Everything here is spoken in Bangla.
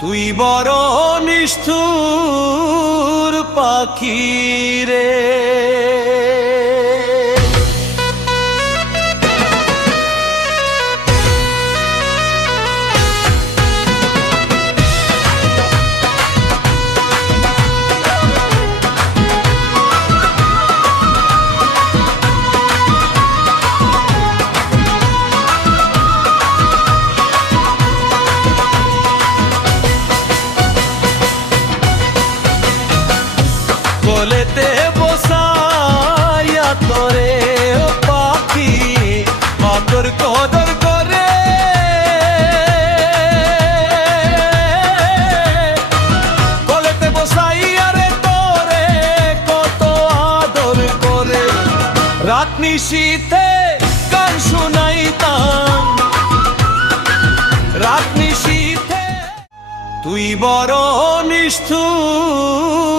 তুই বড় নিষ্ঠুর পাখি রে। কোলেতে বসাইয়া তোরে ও পাখি আদর কদর করে, কোলেতে বসাইয়া রে তোরে কত আদর করে, রাত নিশীথে গান শুনাইতাম, রাত নিশীথে। তুই বড় নিষ্ঠুর